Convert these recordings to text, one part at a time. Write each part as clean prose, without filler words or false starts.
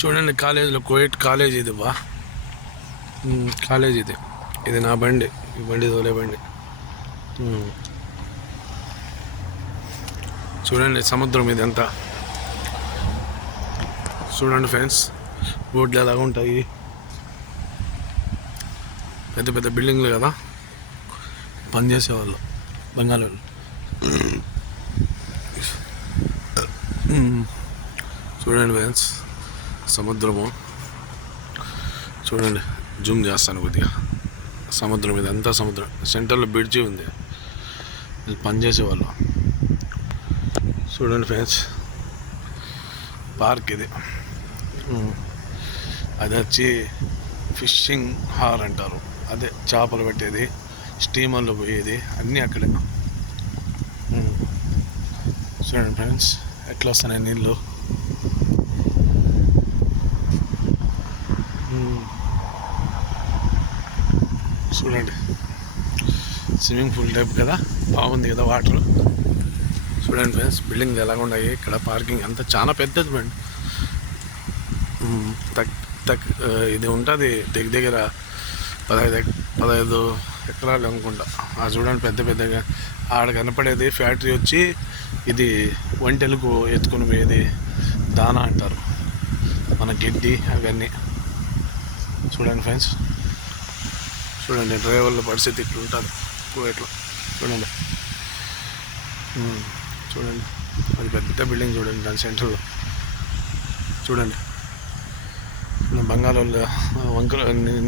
చూడండి కాలేజీలో Coit college ఇది బా కాలేజ్ ఇది నా బండి ఈ బండి తోలే బండి. చూడండి సముద్రం ఇదంతా చూడండి ఫ్రెండ్స్, బోర్డులు ఎలాగ ఉంటాయి, పెద్ద పెద్ద బిల్డింగ్లు కదా పనిచేసేవాళ్ళు బంగాళ వాళ్ళు. చూడండి ఫ్రెండ్స్ సముద్రము, చూడండి జూమ్ చేస్తాను కొద్దిగా. సముద్రం ఇదంతా సముద్రం, సెంటర్లో బ్రిడ్జి ఉంది, పనిచేసేవాళ్ళు. చూడండి ఫ్రెండ్స్ పార్క్ ఇది. అది వచ్చి ఫిషింగ్ హార్ అంటారు, అదే చేపలు పెట్టేది, స్టీమర్లో పోయేది అన్నీ అక్కడే. చూడండి ఫ్రెండ్స్ ఎట్లా వస్తున్నాయి నీళ్ళు. చూడండి స్విమ్మింగ్ పూల్ టైప్ కదా, బాగుంది కదా వాటర్. చూడండి ఫ్రెండ్స్ బిల్డింగ్ ఎలాగ ఉన్నాయి ఇక్కడ, పార్కింగ్ అంతా చాలా పెద్దది బండి. ఇది ఉంటుంది దగ్గర 15 ఎకరాలు అనుకుంటా. చూడండి పెద్ద పెద్దగా ఆడ కనపడేది ఫ్యాక్టరీ వచ్చి, ఇది ఒంటెలకు ఎత్తుకుని పోయేది దానా అంటారు, మన గడ్డి అవన్నీ. చూడండి ఫ్రెండ్స్, చూడండి డ్రైవర్ల పరిస్థితి ఇట్లా ఉంటుంది కువైట్లో. చూడండి చూడండి అది పెద్ద బిల్డింగ్ చూడండి, దాని సెంటర్లో చూడండి బంగాళ వంకర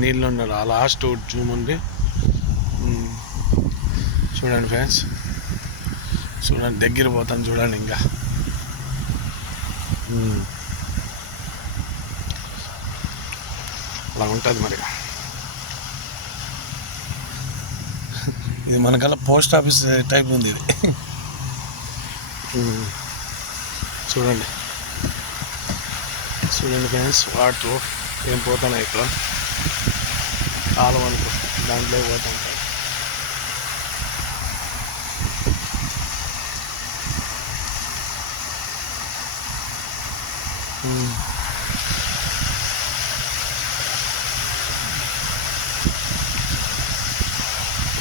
నీళ్ళు ఉన్నారు. ఆ లాస్ట్ జూమ్ ఉంది. చూడండి ఫ్రెండ్స్, చూడండి దగ్గర పోతాను చూడండి. ఇంకా అలా ఉంటుంది మరి. ఇది మనకల్లా పోస్ట్ ఆఫీస్ టైప్ ఉంది ఇది. చూడండి చూడండి ఫ్రెండ్స్ వాటర్ ఏం పోతున్నాయి ఇక్కడ, కాలువనుకో దాంట్లో పోతుంటాయి.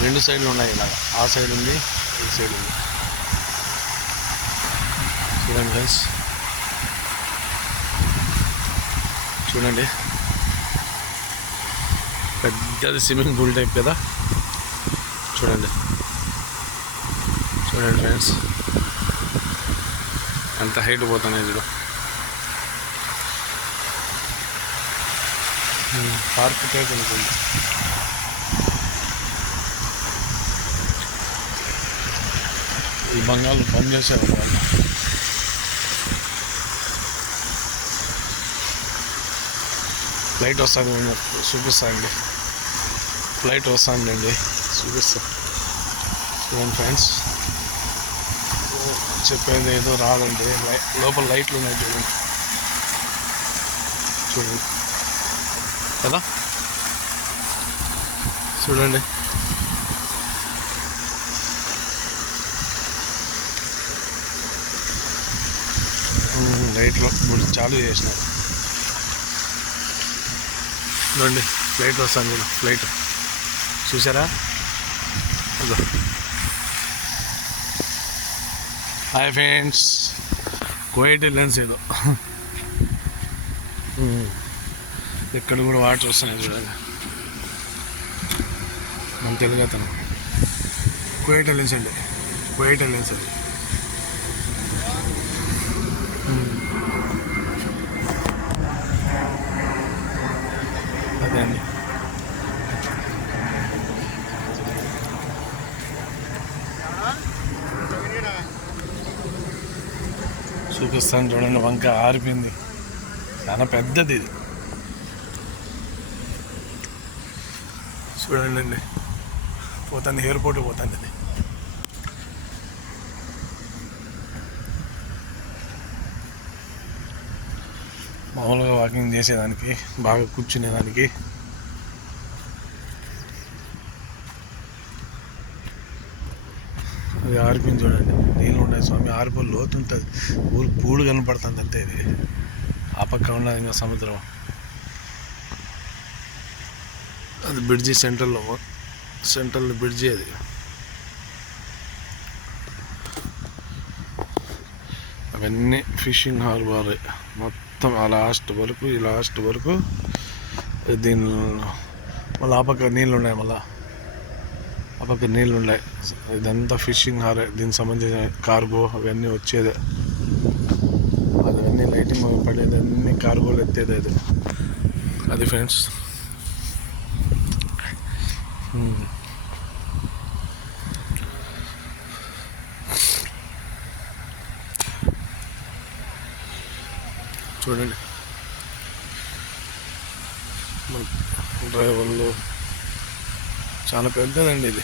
రెండు సైడ్లు ఉన్నాయి ఇలాగ, ఆ సైడ్ ఉంది ఈ సైడ్ ఉంది. చూడండి ఫ్రెండ్స్, చూడండి పెద్దది స్విమ్మింగ్ పూల్ టైప్ కదా. చూడండి చూడండి ఫ్రెండ్స్ ఎంత హైట్ పోతున్నాయి చూడు. పార్క్ టైప్ అనుకుంది. ఈ బంగాళాలు పనిచేసేవాళ్ళు వాళ్ళు. ఫ్లైట్ వస్తుంది చూపిస్తానండి, ఫ్లైట్ వస్తుందండి చూపిస్తా. చూడండి ఫ్రెండ్స్ చెప్పేది ఏదో రాదండి, లోపల లైట్లు ఉన్నాయి చూడండి. చూడండి కదా, చూడండి లైట్లో చాలు చేసినారు. చూడండి ఫ్లైట్ వస్తుంది, ఫ్లైట్ చూసారా. హాయ్ ఫ్రెండ్స్, కువైట్ ఎయిర్లైన్స్ ఏదో ఇక్కడ కూడా వాటర్ వస్తున్నాయి చూడండి. మన తెలుగు అతను కువైట్ ఎయిర్లైన్స్ అండి, కువైట్ ఎయిర్లైన్స్ అది. అదే అండి చూపిస్తాను చూడండి. వంక ఆరిపోయింది, చాలా పెద్దది ఇది. చూడండి అండి పోతుంది, ఎయిర్పోర్ట్ పోతుంది అది. మామూలుగా వాకింగ్ చేసేదానికి, బాగా కూర్చునేదానికి. అది ఆరిపోయింది చూడండి, నీళ్ళు ఉన్నాయి స్వామి, ఆరిపోయి లోతు ఉంటుంది, పూలు కనపడుతుంది అంతే. ఇది ఆ పక్క ఉన్నది ఇంకా సముద్రం. అది బ్రిడ్జి సెంట్రల్ బ్రిడ్జి అది. అవన్నీ ఫిషింగ్ హార్బర్ మొత్తం ఆ లాస్ట్ వరకు దీని మళ్ళీ ఆ పక్క నీళ్ళు ఉన్నాయి, ఇదంతా ఫిషింగ్ హార్. దీనికి సంబంధించిన కార్గో అవన్నీ వచ్చేదే, అవన్నీ లైటింగ్ పడేది, అన్ని కార్గోలు ఎత్తేది అది ఫ్రెండ్స్. చూడండి మన డ్రైవర్లు చాలా పెద్దదండి ఇది.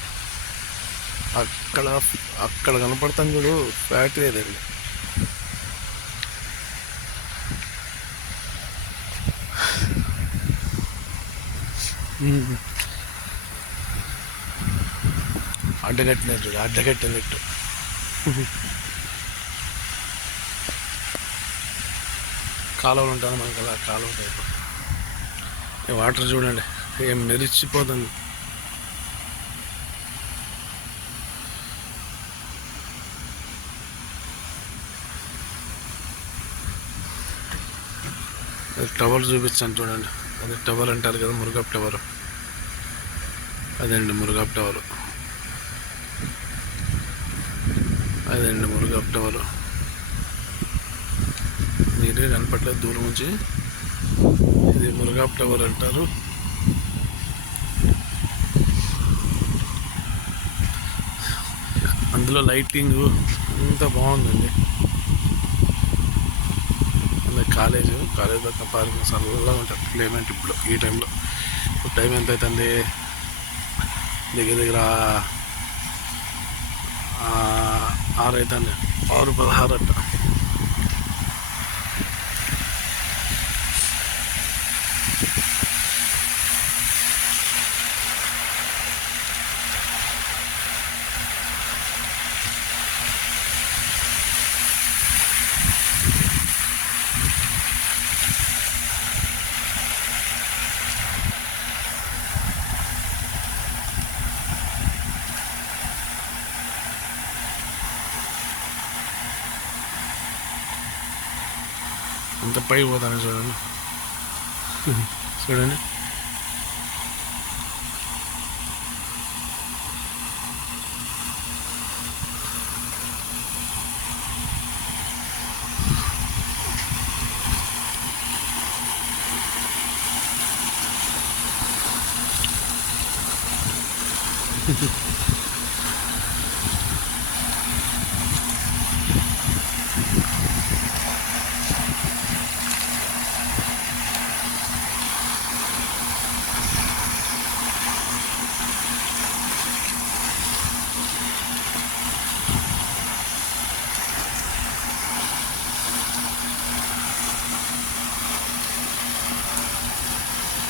అక్కడ కనపడతాను చూడు, ఫ్యాక్టరీ అదండి. అడ్డగట్టినట్టు కాలువలు ఉంటుంది మనకు, అలా కాలువ టైపు. వాటర్ చూడండి ఏం మెరిచిపోతుంది. టవర్ చూపించాను చూడండి, అది టవర్ అంటారు కదా, మురుగప్ టవర్. అదండి మురుగప్ టవర్, మీరే కనపట్లేదు దూరం నుంచి. ఇది మురుగప్ టవర్ అంటారు. అందులో లైటింగ్ అంతా బాగుందండి. కాలేజ్ పక్క పార్కింగ్ చల్లగా ఉంటుంది క్లైమేట్. ఇప్పుడు ఈ టైంలో, ఇప్పుడు టైం ఎంత అవుతుంది, దగ్గర 6 అవుతుంది, 6:16 అట్ట. అంత పై పోతాను చూడండి.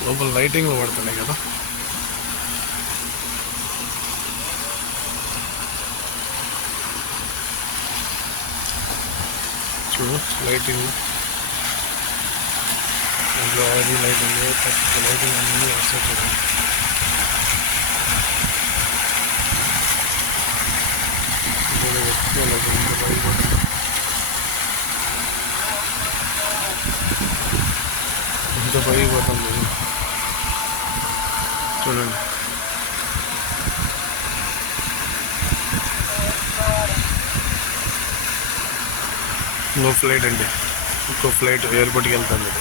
లోపల లైటింగ్లు పడుతున్నాయి కదా. చూడు లైటింగ్, దాంట్లో అది లైటింగ్, లైటింగ్ అన్నీ వస్తాయి చూడండి. ఎంత పైపోతుంది చూడండి. ఇంకో ఫ్లైట్ అండి, ఇంకో ఫ్లైట్ ఎయిర్పోర్ట్కి వెళ్తుంది.